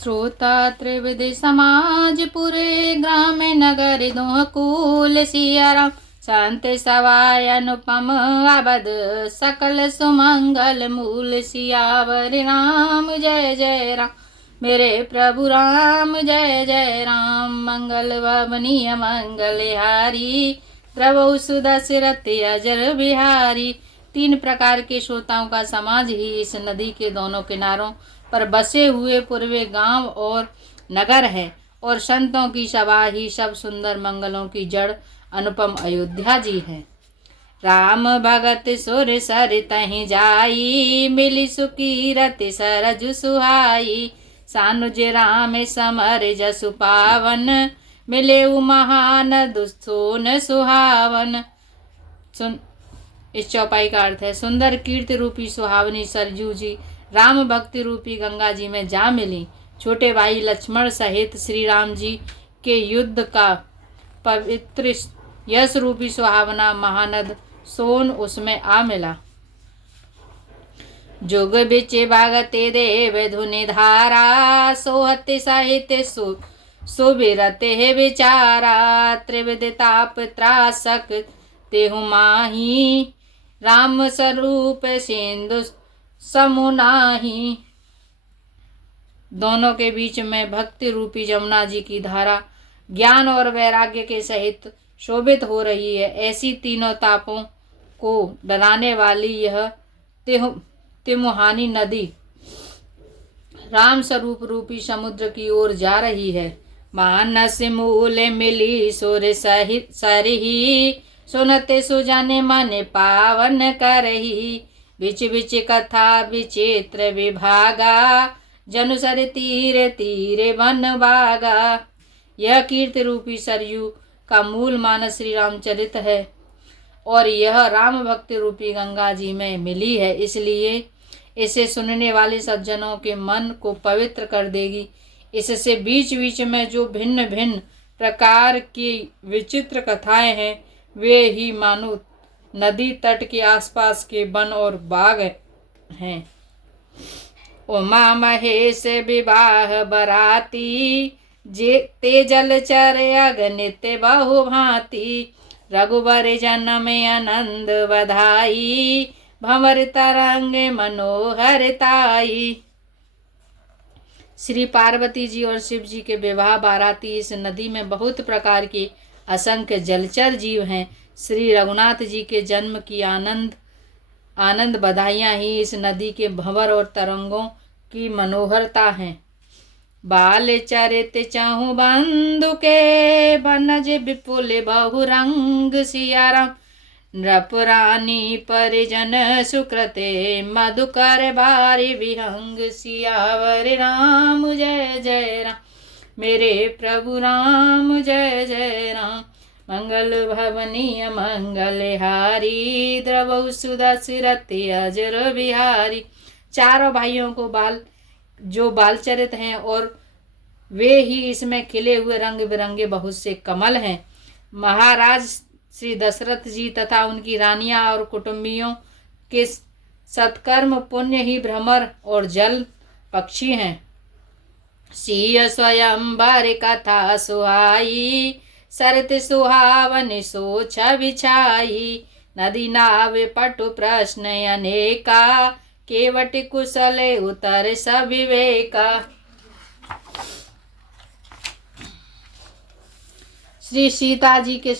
श्रोता त्रिविध समाज पुरे ग्राम नगर दोह कुल सियाराम शांत सवाय अनुपम अवध सकल सुमंगल मूल सियावर राम जय जय राम। मेरे प्रभु राम जय जय राम। मंगल भवनीय मंगलहारी द्रवौ सुदशरथि अजर बिहारी। 3 प्रकार के श्रोताओं का समाज ही इस नदी के दोनों किनारों पर बसे हुए पूर्वे गांव और नगर है, और संतों की सभा ही सब सुंदर मंगलों की जड़ अनुपम अयोध्या जी है। राम भगत सुर सर तहि जाई मिली सुकीरति सरज सुहाई। सानुज राम समर जसु पावन मिले महान दुसोन सुहावन। इस चौपाई का अर्थ है सुंदर कीर्ति रूपी सुहावनी सरजू जी राम भक्ति रूपी गंगा जी में जा मिली। छोटे भाई लक्ष्मण सहित श्री राम जी के युद्ध का पवित्र यश रूपी सुहावना महानद सोन उसमें आ मिला। जोग बिचे भागते देव धुनि धारा सोहते साहित्य सुबिरते है विचारा। त्रिविध ताप त्रासक तेहु माही राम स्वरूप सिंधु समुनाही। दोनों के बीच में भक्ति रूपी जमुना जी की धारा ज्ञान और वैराग्य के सहित शोभित हो रही है। ऐसी तीनों तापों को डराने वाली यह तिमुहानी नदी राम स्वरूप रूपी समुद्र की ओर जा रही है। मानस मूल मिली सुर सरही सुनते सुजाने माने पावन करही। बिच बिच कथा विचित्र विभागा जनु सर तीरे तीरे वन बागा। यह कीर्ति रूपी सरयू का मूल मानस श्री रामचरित है और यह राम भक्ति रूपी गंगा जी में मिली है, इसलिए इसे सुनने वाले सज्जनों के मन को पवित्र कर देगी। इससे बीच बीच में जो भिन्न भिन्न प्रकार की विचित्र कथाएं हैं वे ही मानो नदी तट के आसपास के वन और बाग हैं। उमा महेश विवाह बराती ते जलचर अगणित बहु भांति। रघुबर जन्म आनंद बधाई भंवर तरंग मनोहरताई। श्री पार्वती जी और शिव जी के विवाह बाराती इस नदी में बहुत प्रकार के असंख्य जलचर जीव हैं। श्री रघुनाथ जी के जन्म की आनंद बधाइयाँ ही इस नदी के भंवर और तरंगों की मनोहरता हैं। बाल चरित चाहु बंधु के बनज विपुल बहुरंग सियाराम। नृपुरानी परिजन सुकृते मधुकर बारी विहंग। सियावर राम जय जय राम। मेरे प्रभु राम जय जय राम। मंगल भवनीय मंगलहारी द्रवौ सुदशरथि अजर बिहारी। चारों भाइयों को जो बालचरित हैं और वे ही इसमें खिले हुए रंग बिरंगे बहुत से कमल हैं। महाराज श्री दशरथ जी तथा उनकी रानियां और कुटुंबियों के सत्कर्म पुण्य ही भ्रमर और जल पक्षी हैं। सिय स्वयंवर कथा सुहाई सरत सुहावन सोच बिछाई। नदी नाव पटु प्रश्न अनेका केवट कुशल उतर सविवेका। श्री सीता जी के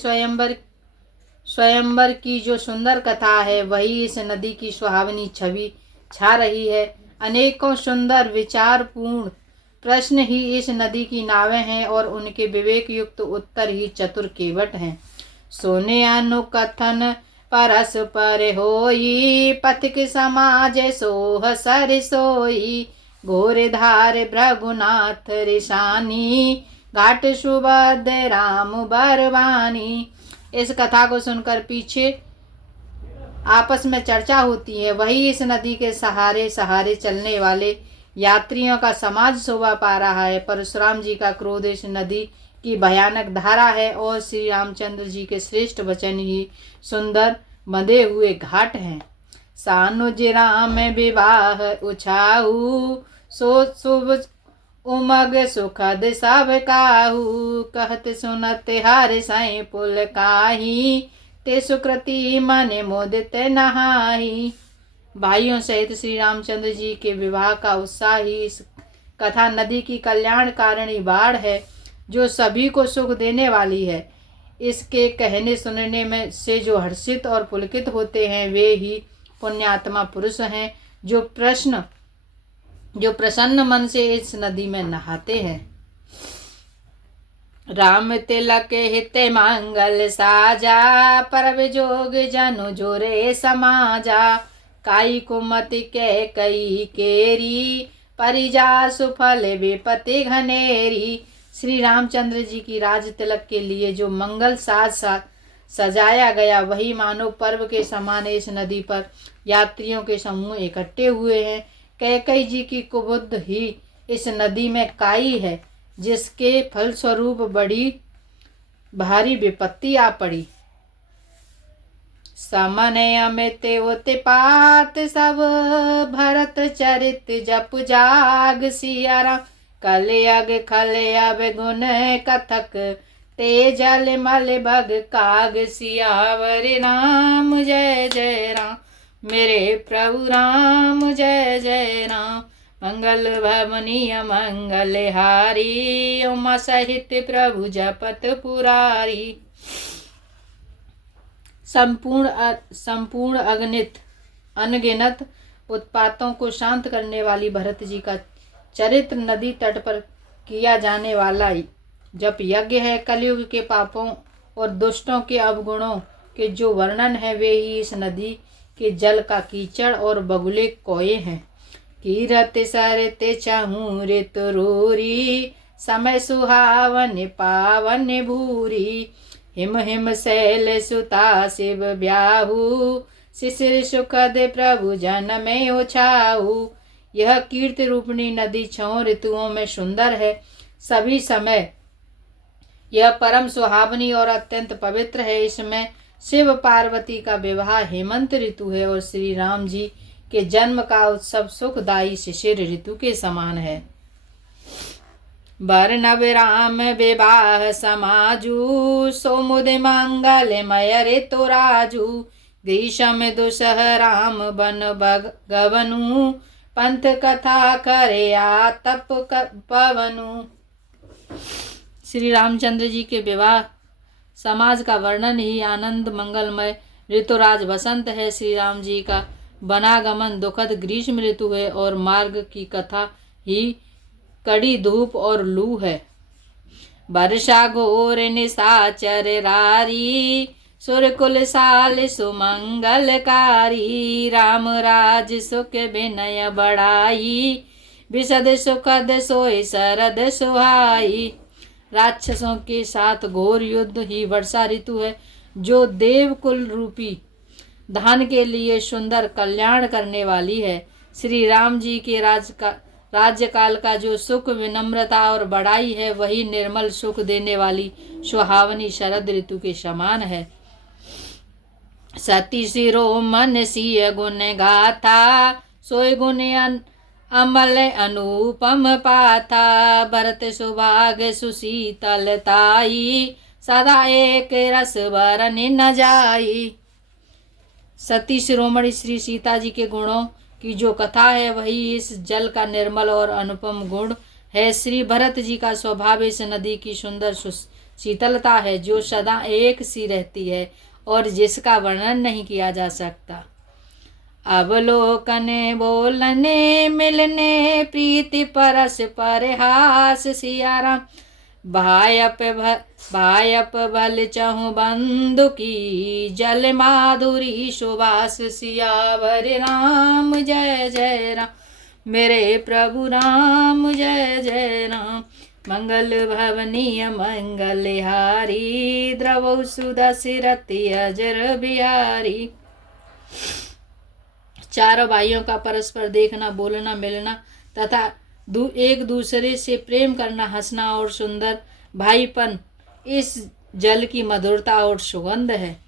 स्वयंवर की जो सुंदर कथा है वही इस नदी की सुहावनी छवि छा रही है। अनेकों सुंदर विचारपूर्ण प्रश्न ही इस नदी की नावें हैं और उनके विवेक युक्त उत्तर ही चतुर केवट हैं। सोने अनुकथन परस्पर होई पथिक समाज सोह सर सोई। घोर धार भृगुनाथ रिशानी घाट सुभद्र राम बरवानी। इस कथा को सुनकर पीछे आपस में चर्चा होती है, वही इस नदी के सहारे सहारे चलने वाले यात्रियों का समाज शोभा पा रहा है। परशुराम जी का क्रोध इस नदी की भयानक धारा है और श्री रामचंद्र जी के श्रेष्ठ वचन ही सुंदर बंधे हुए घाट हैं। सानुज राम विवाह उछाऊ सो शुभ उमग सुखद सब काहू, कहत सुनत हार साई पुल काही, ते सुकृति मन मोदित नहाई। भाइयों सहित श्री रामचंद्र जी के विवाह का उत्साह ही इस कथा नदी की कल्याणकारिणी बाढ़ है, जो सभी को सुख देने वाली है। इसके कहने सुनने में से जो हर्षित और पुलकित होते हैं, वे ही पुण्यात्मा पुरुष हैं, जो प्रसन्न मन से इस नदी में नहाते हैं। राम तिलक हित मंगल साजा, परब जोग जनु जोरे समाजा, काई कुमति के कई केरी, परिजा सुफल विपति घनेरी। श्री रामचंद्र जी की राज तिलक के लिए जो मंगल साज सजाया गया, वही मानो पर्व के समान इस नदी पर यात्रियों के समूह इकट्ठे हुए हैं। कैकेयी जी की कुबुद्ध ही इस नदी में काई है, जिसके फलस्वरूप बड़ी भारी विपत्ति आ पड़ी। समने अमित उत्पात सब, भरत चरित जप जाग सिया राम, कलयग खलयब गुण कथक, ते जल मल बग काग, सियावर राम जय जय राम, मेरे प्रभु राम जय जय राम। मंगल भवनीय मंगल हारी, उमा सहित प्रभु जपत पुरारी। संपूर्ण अनगिनत उत्पातों को शांत करने वाली भरत जी का चरित्र नदी तट पर किया जाने वाला जप यज्ञ है। कलयुग के पापों और दुष्टों के अवगुणों के जो वर्णन है, वे ही इस नदी के जल का कीचड़ और बगुले कोये हैं। कीरत सरते चाहूँ ऋत रोरी, समय सुहावन पावन भूरी, हिम हिम शैल सुता शिव ब्याहू, शिशिर सुखद प्रभु जन में उछाऊ। यह कीर्ति रूपणी नदी 6 ऋतुओं में सुंदर है। सभी समय यह परम सुहावनी और अत्यंत पवित्र है। इसमें शिव पार्वती का विवाह हेमंत ऋतु है और श्री राम जी के जन्म का उत्सव सुखदायी शिशिर ऋतु के समान है। बरनब राम विवाह समाजू, सोमुद मंगलमय ऋतु राजू, ग्रीष्म दुसह राम बन गवनु, पंथ कथा करे तप पवनु। श्री रामचंद्र जी के विवाह समाज का वर्णन ही आनंद मंगलमय ऋतुराज बसंत है। श्री राम जी का वनागमन दुखद ग्रीष्म ऋतु है और मार्ग की कथा ही कड़ी धूप और लू है। वर्षा घोर निशाचर रारी, सुरकुल साल सुमंगलकारी, राम राज सुख विनय बढ़ाई, विशद सुखद सोई शरद सुहाई। राक्षसों के साथ घोर युद्ध ही वर्षा ऋतु है, जो देवकुल रूपी धान के लिए सुंदर कल्याण करने वाली है। श्री राम जी के राज्यकाल का जो सुख विनम्रता और बड़ाई है, वही निर्मल सुख देने वाली सुहावनी शरद ऋतु के समान है। सती सिरो मन सिय गुण गाथा, सोय गुण अमल अनुपम पाथा, भरत सुभाग सुशीतलताई, सदा एक रस बरन न जाई। सती शिरोमणि श्री सीता जी के गुणों की जो कथा है, वही इस जल का निर्मल और अनुपम गुण है। श्री भरत जी का स्वभाव इस नदी की सुंदर शीतलता है, जो सदा एक सी रहती है और जिसका वर्णन नहीं किया जा सकता। अवलोकने बोलने मिलने, प्रीति परस परहास, सिया राम भायप भल चहु बंधु की, जल माधुरी सुबास, सियावर राम जय जय राम, मेरे प्रभु राम जय जय राम। मंगल भवनीय मंगलहारी, द्रवौ सुदशरथि अजर बिहारी। चारों भाइयों का परस्पर देखना, बोलना, मिलना तथा एक दूसरे से प्रेम करना, हंसना और सुंदर भाईपन इस जल की मधुरता और सुगंध है।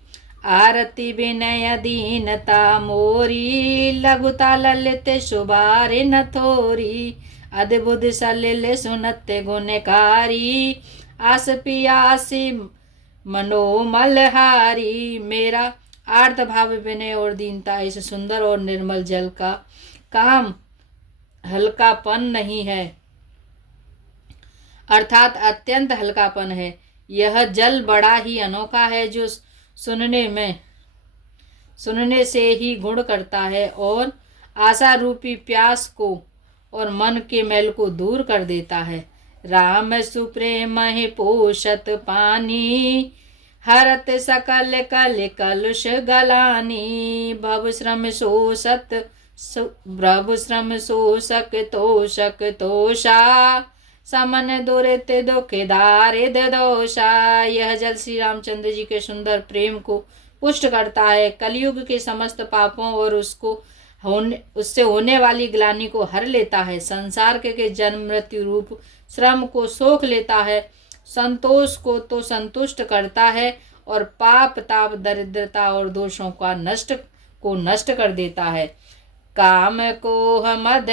आरती विनय दीनता मोरी, लघुता ललित सुबारे न थोरी, अद्भुत सलिल सुनत गुणकारी, आस पियासी मनोमलहारी। मेरा आर्त भाव विनय और दीनता इस सुंदर और निर्मल जल का काम हल्कापन नहीं है, अर्थात अत्यंत हल्कापन है। यह जल बड़ा ही अनोखा है, जो सुनने से ही गुण करता है और आशा रूपी प्यास को और मन के मैल को दूर कर देता है। राम सुप्रेम ही पोषत पानी, हरत सकल कल कलुष गलानी। भव श्रम शोषक तोषक तोषा, समन दुरित दुख दारिद दोषा। यह जल श्री रामचंद्र जी के सुंदर प्रेम को पुष्ट करता है, कलयुग के समस्त पापों और उससे होने वाली ग्लानि को हर लेता है, संसार के जन्म मृत्यु रूप श्रम को सोख लेता है, संतोष को तो संतुष्ट करता है और पाप ताप दरिद्रता और दोषों का नष्ट कर देता है। काम को मद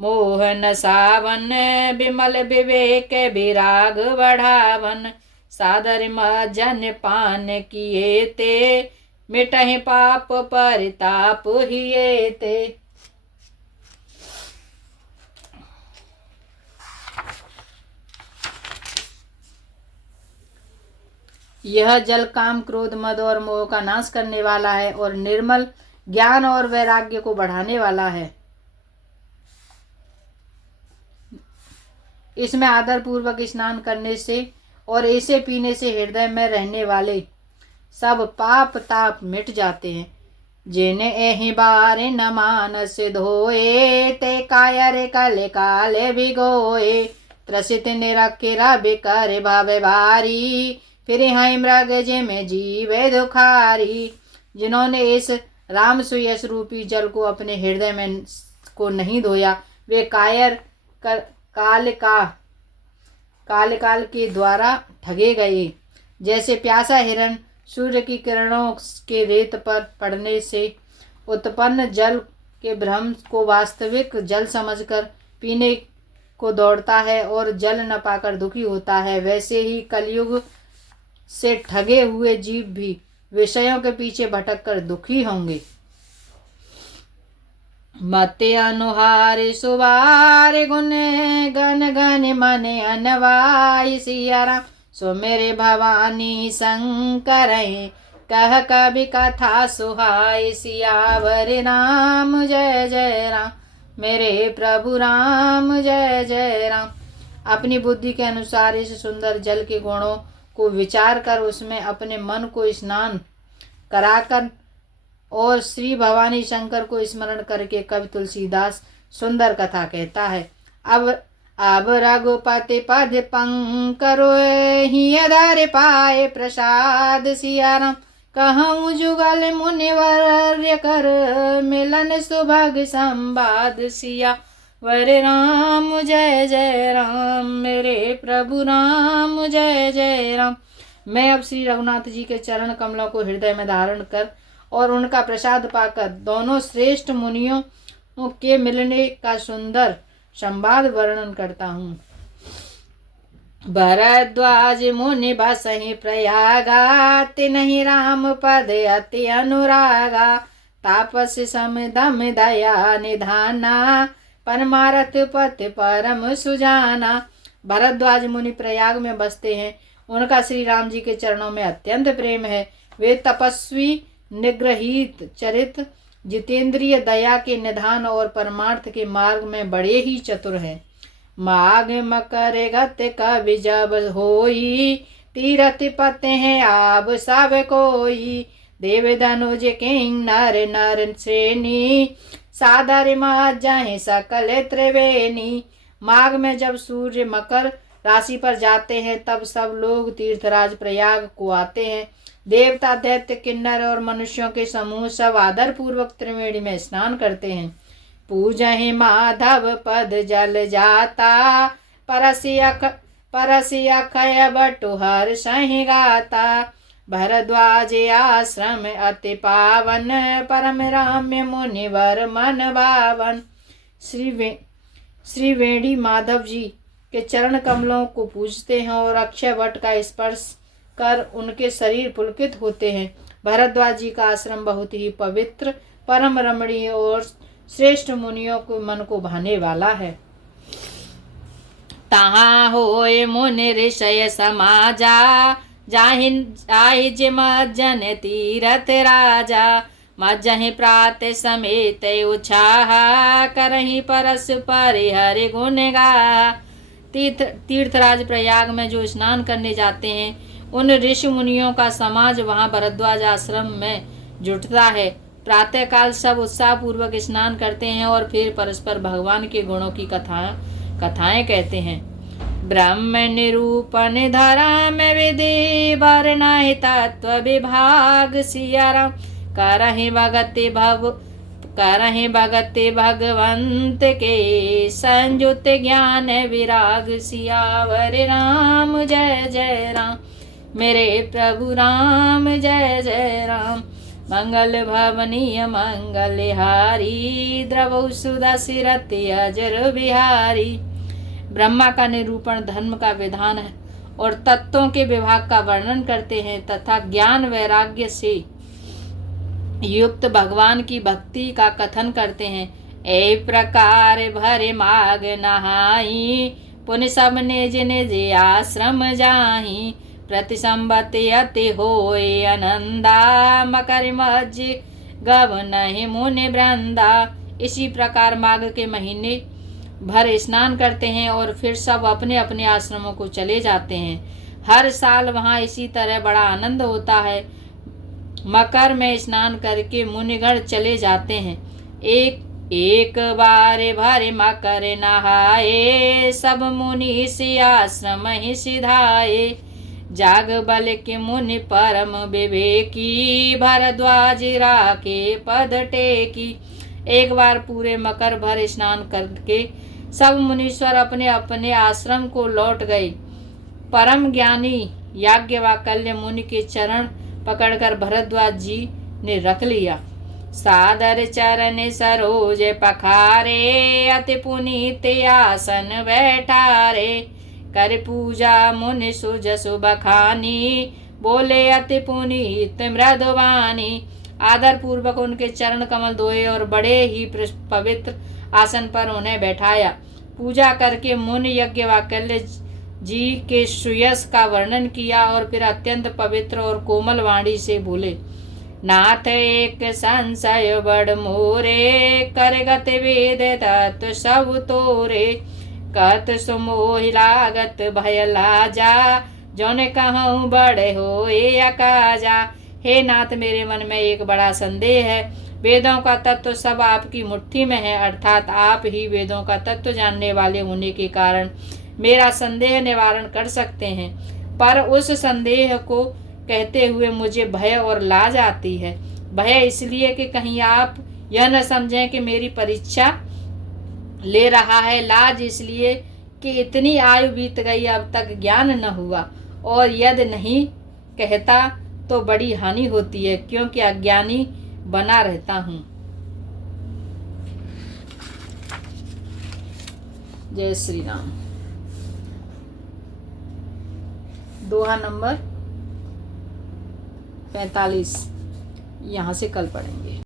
मोहन सावन, विमल विवेक विराग बढ़ावन। सादर जन पान किए ते, मिटहि पाप परिताप हिए ते। यह जल काम क्रोध मद और मोह का नाश करने वाला है और निर्मल ज्ञान और वैराग्य को बढ़ाने वाला है। इसमें आदर पूर्वक स्नान करने से और इसे पीने से हृदय में रहने वाले सब पाप ताप मिट जाते हैं। जिन्हें एहि बार न मानस धोए, ते कायर कल काले भिगोए। त्रसित निरखिरा बिकर भावे भारी, फिर हाय मृग जिमें जीवे दुखारी। जिन्होंने इस राम सुयस रूपी जल को अपने हृदय में को नहीं धोया, वे कायर काल के द्वारा ठगे गए। जैसे प्यासा हिरण सूर्य की किरणों के रेत पर पड़ने से उत्पन्न जल के भ्रम को वास्तविक जल समझकर पीने को दौड़ता है और जल न पाकर दुखी होता है, वैसे ही कलयुग से ठगे हुए जीव भी विषयों के पीछे भटक कर दुखी होंगे। मते अनुहार सुवार गुण गन गन मन अनवाई। सिया राम सो मेरे भवानी शंकर, कह कवि कथा सुहाई। सियावर राम जय जय राम, मेरे प्रभु राम जय जय राम। अपनी बुद्धि के अनुसार इस सुंदर जल के गुणों को विचार कर उसमें अपने मन को स्नान कराकर और श्री भवानी शंकर को स्मरण करके कवि तुलसीदास सुंदर कथा कहता है। अब रघुपति पद पंकरो ही आधार पाए प्रसाद। सिया राम कहूँ जुगल मुनिवर्य कर, मिलन सुभग संवाद। सिया वर राम जय जय राम, मेरे प्रभु राम जय जय राम। मैं अब श्री रघुनाथ जी के चरण कमलों को हृदय में धारण कर और उनका प्रसाद पाकर दोनों श्रेष्ठ मुनियों के मिलने का सुंदर संवाद वर्णन करता हूँ। भरद्वाज मुनि बसहि प्रयागा, तिन्हि राम पद अति अनुरागा। तापस सम दम दया निधाना, परमारथ पथ परम सुजाना। भरद्वाज मुनि प्रयाग में बसते हैं, उनका श्री राम जी के चरणों में अत्यंत प्रेम है। वे तपस्वी, निग्रहित चरित, जितेंद्रिय, दया के निधान और परमार्थ के मार्ग में बड़े ही चतुर हैं। माघ मकर गत कवि जब होई, तीरथ पते हैं आब सब कोई। देव धनुज किंग नर नर श्रेणी, सादर माँ जाए सकल त्रिवेणी। माघ में जब सूर्य मकर राशि पर जाते हैं तब सब लोग तीर्थराज प्रयाग को आते हैं। देवता, दैत्य, किन्नर और मनुष्यों के समूह सब आदर पूर्वक त्रिवेणी में स्नान करते हैं। पूजहि माधव पद जल जाता, परसी अखय बटु हर सहि गाता। भरद्वाज आश्रम अति पावन, परम राम्य मुनिवर मन भावन। श्री वेणी माधव जी के चरण कमलों को पूजते हैं और अक्षय वट का स्पर्श कर उनके शरीर पुलकित होते हैं। भरद्वाज जी का आश्रम बहुत ही पवित्र, परम रमणीय और श्रेष्ठ मुनियों को मन को भाने वाला है। तहाँ होए मुनि ऋषय समाजा, जाहि जिम जन तीरथ राजा। मज्जहि प्रात समेत उछाह, करहि परस परिहरि गुण गा। तीर्थराज प्रयाग में जो स्नान करने जाते हैं उन ऋषि मुनियों का समाज वहाँ भरद्वाज आश्रम में जुटता है। प्रातःकाल सब उत्साह पूर्वक स्नान करते हैं और फिर परस्पर भगवान के गुणों की कथाएं कहते हैं। ब्रह्म निरूपण धरा में विधि, वर्णहि तत्व विभाग सियाराम। करहि भगति भगवंत के, संयुत ज्ञान विराग सियावर राम। जय जय राम मेरे प्रभु राम, जय जय राम। मंगल भवनीय मंगलहारी, द्रवौ सुदशिरति अजर बिहारी। ब्रह्मा का निरूपण धर्म का विधान है और तत्वों के विभाग का वर्णन करते हैं तथा ज्ञान वैराग्य से युक्त भगवान की भक्ति का कथन करते हैं। ए प्रकार भरे माग नहाई, पुण्य सब निज निज आश्रम जाहि। प्रति संबति अति होए आनंदा, मकर मज गव नहीं मुनि वृंदा। इसी प्रकार माघ के महीने भर स्नान करते हैं और फिर सब अपने अपने आश्रमों को चले जाते हैं। हर साल वहाँ इसी तरह बड़ा आनंद होता है। मकर में स्नान करके मुनिगण चले जाते हैं। एक बार भरे मकर नहाए, सब मुनि से आश्रम ही सिधाए। जाग बल के मुनि परम विवेकी, भरद्वाज राखे पद टेकी। एक बार पूरे मकर भर स्नान करके सब मुनीश्वर अपने अपने आश्रम को लौट गए। परम ज्ञानी याज्ञवल्क्य मुनि के चरण पकड़कर भरद्वाज जी ने रख लिया। सादर चरण सरोज पखारे, अति पुनीत आसन बैठारे। कर पूजा मुनि सुजसु बखानी, बोले अति पुनीत मृदुवानी। आदर पूर्वक उनके चरण कमल धोए और बड़े ही पवित्र आसन पर उन्हें बैठाया। पूजा करके मुनि याज्ञवल्क्य जी के सुयश का वर्णन किया और फिर अत्यंत पवित्र और कोमल वाणी से बोले। नाथ एक संशय बड़ मोरे, करगत वेद तत्व सब तोरे। कत सुमोहि लागत भय लाजा, जौने कहूँ बड़े होए अकाजा। हे नाथ, मेरे मन में एक बड़ा संदेह है। वेदों का तत्व सब आपकी मुट्ठी में है, अर्थात आप ही वेदों का तत्व जानने वाले होने के कारण मेरा संदेह निवारण कर सकते हैं। पर उस संदेह को कहते हुए मुझे भय और लाज आती है। भय इसलिए कि कहीं आप यह न समझें कि मेरी परीक्षा ले रहा है। लाज इसलिए कि इतनी आयु बीत गई, अब तक ज्ञान न हुआ, और यदि नहीं कहता तो बड़ी हानि होती है, क्योंकि अज्ञानी बना रहता हूँ। जय श्री राम। दोहा नंबर 45 यहाँ से कल पढ़ेंगे।